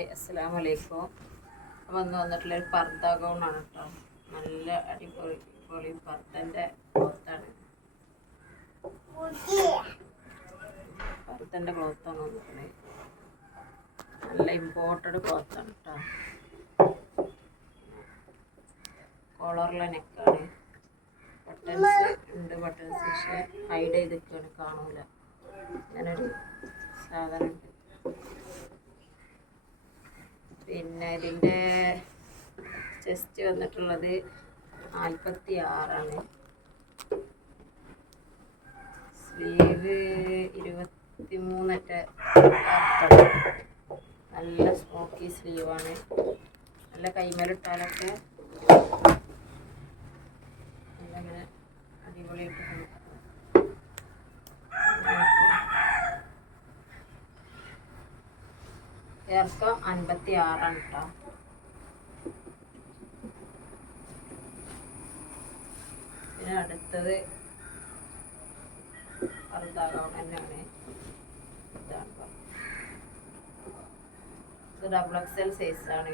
Hi അസ്സലാമു അലൈക്കും വന്ന് വന്നിട്ടുള്ളൊരു പർദ്ദ ഗൗണാണ് കേട്ടോ നല്ല അടിപൊളി പൊളി പർദ്ദന്റെ ക്ലോത്താണ് പർദ്ദന്റെ ക്ലോത്താണ് വന്നിട്ടുള്ളത്. നല്ല ഇമ്പോർട്ടഡ് ക്ലോത്താണ് കേട്ടോ കോളറിലെ നെക്കാണ് ബട്ടൺസ് ഉണ്ട് ബട്ടൺസ് പക്ഷേ ഹൈഡ് ചെയ്തിട്ടാണ് കാണൂല. അങ്ങനൊരു സാധനം ഉണ്ട്. പിന്നെ ഇതിന്റെ ചെസ്റ്റ് വന്നിട്ടുള്ളത് നാൽപ്പത്തി ആറാണ് സ്ലീവ് ഇരുപത്തി മൂന്നൊക്കെ നല്ല സ്മോക്കി സ്ലീവാണ്. നല്ല കൈമലിട്ടാലൊക്കെ നല്ല ഇങ്ങനെ അടിപൊളിയായിട്ട് കാണും. ഇറക്കം അൻപത്തി ആറാണ് കേട്ടോ പിന്നെ അടുത്തത് അറുതാകണം തന്നെയാണ് ഡബിൾ എക്സൽ സൈസാണ്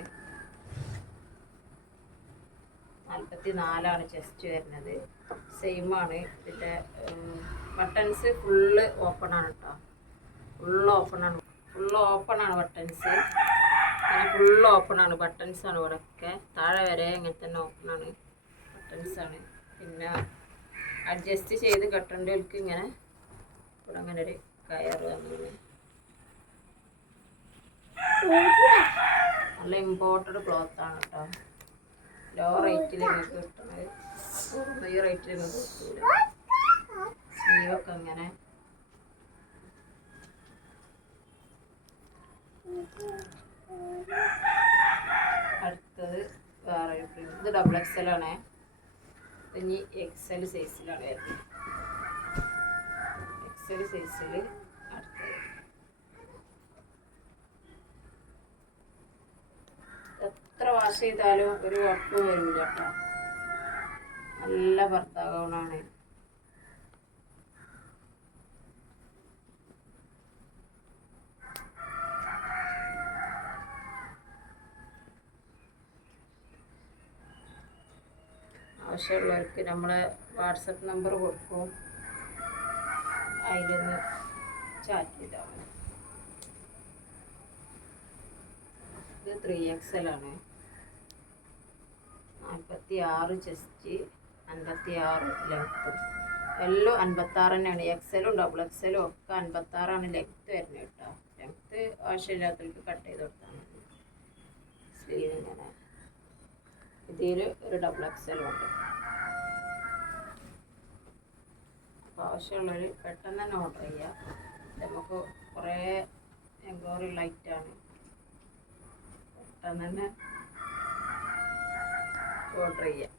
നാൽപ്പത്തി നാലാണ് ചെസ്റ്റ് വരുന്നത്. സെയിം ആണ്. ഇതിന്റെ ബട്ടൺസ് ഫുള്ള് ഓപ്പൺ ആണ് കേട്ടോ ഫുള്ള് ഓപ്പൺ ആണ്. ഫുള്ള് ഓപ്പൺ ആണ് ബട്ടൺസ് അങ്ങനെ ഫുള്ള് ഓപ്പൺ ആണ് ഇവിടെയൊക്കെ താഴെ വരെ ഇങ്ങനെ തന്നെ ഓപ്പൺ ആണ് പിന്നെ അഡ്ജസ്റ്റ് ചെയ്ത് കെട്ടേണ്ടവർക്ക് ഇങ്ങനെ ഇവിടെ അങ്ങനെ ഒരു കയർ നല്ല ഇമ്പോർട്ടഡ് ക്ലോത്ത് ആണ് കേട്ടോ ലോ റേറ്റിൽ നിങ്ങൾക്ക് കിട്ടുന്നത് ഹൈ റേറ്റിൽ നിങ്ങൾക്ക് കിട്ടില്ല സ്ലീവൊക്കെ അങ്ങനെ അടുത്തത് വേറെ ഒരു print. ഇത് ഡബിൾ എക്സ് എൽ ആണ്. ഇനി എക്സ് എൽ സൈസിലാണ് വരുന്നത് എൽ സൈസിൽ എത്ര വാഷ് ചെയ്താലും ഒരു ഉറപ്പ് വരില്ല കേട്ടോ. നല്ല ഭർത്താവണാണ് ആവശ്യമുള്ളവർക്ക് നമ്മളെ വാട്സപ്പ് നമ്പർ കൊടുക്കും. അതിലൊന്ന് ചാറ്റ് ചെയ്താൽ മതി. ഇത് ത്രീ എക്സ് എൽ ആണ്. നാൽപ്പത്തി ആറ് ചെസ്റ്റ് അൻപത്തി ആറ് ലെങ്ത്ത് എല്ലാം അൻപത്തി ആറ് തന്നെയാണ് എക്സലും ഡബിൾ എക്സലും ഒക്കെ അൻപത്തി ആറാണ് ലെങ്ത്ത് വരുന്നത് കേട്ടോ. ലെങ്ത്ത് ആവശ്യമില്ലാത്തവർക്ക് കട്ട് ചെയ്ത് കൊടുത്താൽ മതി. സ്ലീവ് ഇങ്ങനെ. ഇതിൽ ഒരു ഡബിൾ എക്സൽ ഉണ്ട്. ആവശ്യമുള്ളവർ പെട്ടെന്ന് തന്നെ ഓർഡർ ചെയ്യുക നമുക്ക് കുറേ ലൈറ്റ് ലൈറ്റാണ് പെട്ടെന്ന് തന്നെ ഓർഡർ ചെയ്യാം.